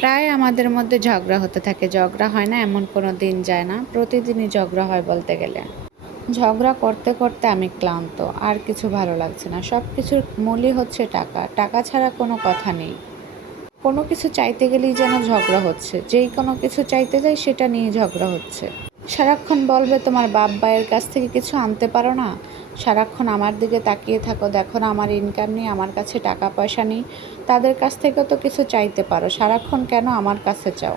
প্রায় আমাদের মধ্যে ঝগড়া হতে থাকে। ঝগড়া হয় না এমন কোনো দিন যায় না। প্রতিদিনই ঝগড়া হয় বলতে গেলে। ঝগড়া করতে করতে আমি ক্লান্ত। আর কিছু ভালো লাগছে না। সব কিছুর মূলই হচ্ছে টাকা। টাকা ছাড়া কোনো কথা নেই। কোনো কিছু চাইতে গেলেই যেন ঝগড়া হচ্ছে। যেই কোনো কিছু চাইতে যাই সেটা নিয়ে ঝগড়া হচ্ছে। সারাক্ষণ বলবে তোমার বাপ ভাইয়ের কাছ থেকে কিছু আনতে পারো না। সারাক্ষণ আমার দিকে তাকিয়ে থাকো, দেখো না আমার ইনকাম নেই, আমার কাছে টাকা পয়সা নেই। তাদের কাছ থেকেও তো কিছু চাইতে পারো, সারাক্ষণ কেন আমার কাছে চাও?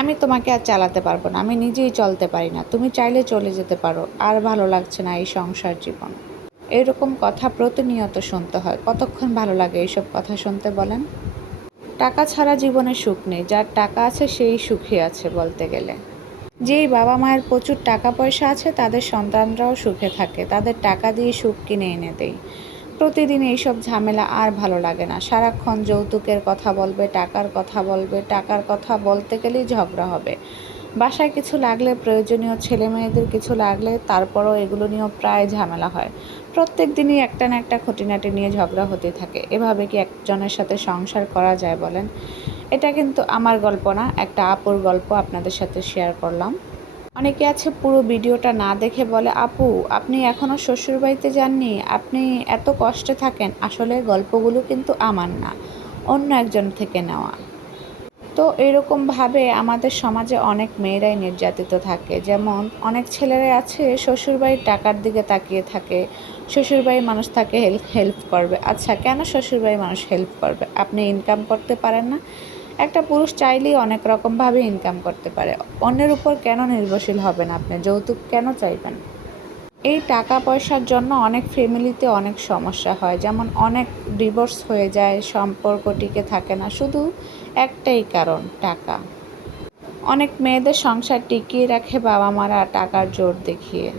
আমি তোমাকে আর চালাতে পারবো না, আমি নিজেই চলতে পারি না, তুমি চাইলে চলে যেতে পারো, আর ভালো লাগছে না এই সংসার জীবন। এরকম কথা প্রতিনিয়ত শুনতে হয়। কতক্ষণ ভালো লাগে এইসব কথা শুনতে বলেন? টাকা ছাড়া জীবনে সুখ নেই। যার টাকা আছে সেই সুখী আছে বলতে গেলে। যেই বাবা মায়ের প্রচুর টাকা পয়সা আছে তাদের সন্তানরাও সুখে থাকে, তাদের টাকা দিয়ে সুখ কিনে এনে দেয়। প্রতিদিন এইসব ঝামেলা আর ভালো লাগে না। সারাক্ষণ যৌতুকের কথা বলবে, টাকার কথা বলবে, টাকার কথা বলতে গেলেই ঝগড়া হবে। বাসায় কিছু লাগলে, প্রয়োজনীয় ছেলে মেয়েদের কিছু লাগলে, তারপরও এগুলো নিয়েও প্রায় ঝামেলা হয়। প্রত্যেক দিনই একটা না একটা খুঁটিনাটি নিয়ে ঝগড়া হতে থাকে। এভাবে কি একজনের সাথে সংসার করা যায় বলেন? এটা কিন্তু আমার গল্প না, একটা আপুর গল্প আপনাদের সাথে শেয়ার করলাম। অনেকে আছে পুরো ভিডিওটা না দেখে বলে, আপু আপনি এখনও শ্বশুরবাড়িতে যাননি, আপনি এত কষ্টে থাকেন। আসলে গল্পগুলো কিন্তু আমার না, অন্য একজন থেকে নেওয়া। তো এরকমভাবে আমাদের সমাজে অনেক মেয়েরাই নির্যাতিত থাকে। যেমন অনেক ছেলেরাই আছে শ্বশুরবাড়ির টাকার দিকে তাকিয়ে থাকে, শ্বশুরবাড়ির মানুষ তাকে হেল্প করবে। আচ্ছা, কেন শ্বশুরবাড়ির মানুষ হেল্প করবে? আপনি ইনকাম করতে পারেন না? একটা পুরুষ চাইলেই অনেক রকমভাবে ইনকাম করতে পারে। অন্যের উপর কেন নির্ভরশীল হবেন আপনি? যৌতুক কেন চাইবেন? এই টাকা পয়সার জন্য অনেক ফ্যামিলিতে অনেক সমস্যা হয়। যেমন অনেক ডিভোর্স হয়ে যায়, সম্পর্ক টিকে থাকে না, শুধু একটাই কারণ, টাকা। অনেক মেয়েদের সংসার টিকিয়ে রাখে বাবা মারা টাকার জোর দেখিয়ে।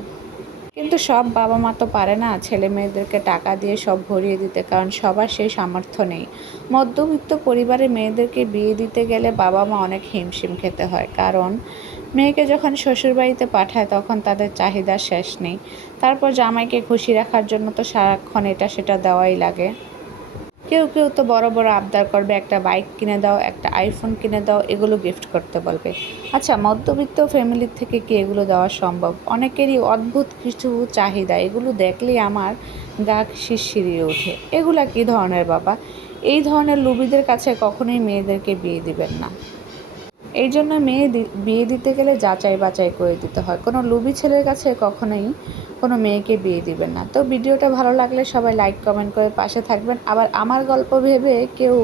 কিন্তু সব বাবা মা তো পারে না ছেলে মেয়েদেরকে টাকা দিয়ে সব ভরিয়ে দিতে, কারণ সবার সেই সামর্থ্য নেই। মধ্যবিত্ত পরিবারের মেয়েদেরকে বিয়ে দিতে গেলে বাবা মা অনেক হিমশিম খেতে হয়, কারণ মেয়েকে যখন শ্বশুরবাড়িতে পাঠায় তখন তাদের চাহিদার শেষ নেই। তারপর জামাইকে খুশি রাখার জন্য তো সারাক্ষণ এটা সেটা দেওয়াই লাগে। কেউ কেউ তো বড় বড় আবদার করবে, একটা বাইক কিনে দাও, একটা আইফোন কিনে দাও, এগুলো গিফট করতে বলবে। আচ্ছা, মধ্যবিত্ত ফ্যামিলির থেকে কি এগুলো দেওয়া সম্ভব? অনেকেরই অদ্ভুত কিছু চাহিদা, এগুলো দেখলেই আমার গা শিরশিরিয়ে ওঠে। এগুলা কী ধরনের বাবা? এই ধরনের লোভীদের কাছে কখনোই মেয়েদেরকে বিয়ে দিবেন না। এই জন্য বিয়ে দিতে গেলে যাচাই বাছাই করে দিতে হয়। কোনো লোভী ছেলের কাছে কখনোই কোনো মেয়েকে বিয়ে দিবেন না। তো ভিডিওটা ভালো লাগলে সবাই লাইক কমেন্ট করে পাশে থাকবেন। আবার আমার গল্প ভেবে কেউ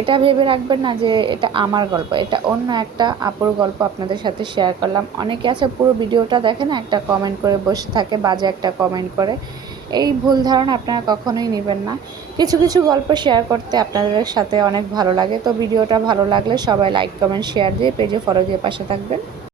এটা ভেবে রাখবেন না যে এটা আমার গল্প, এটা অন্য একটা আপুর গল্প আপনাদের সাথে শেয়ার করলাম। অনেকে আছে পুরো ভিডিওটা দেখে না, একটা কমেন্ট করে বসে থাকে, বাজে একটা কমেন্ট করে। এই ভুল ধারণা আপনারা কখনোই নেবেন না। কিছু কিছু গল্প শেয়ার করতে আপনাদের সাথে অনেক ভালো লাগে। তো ভিডিওটা ভালো লাগলে সবাই লাইক কমেন্ট শেয়ার দিয়ে পেজে ফলো দিয়ে পাশে থাকবেন।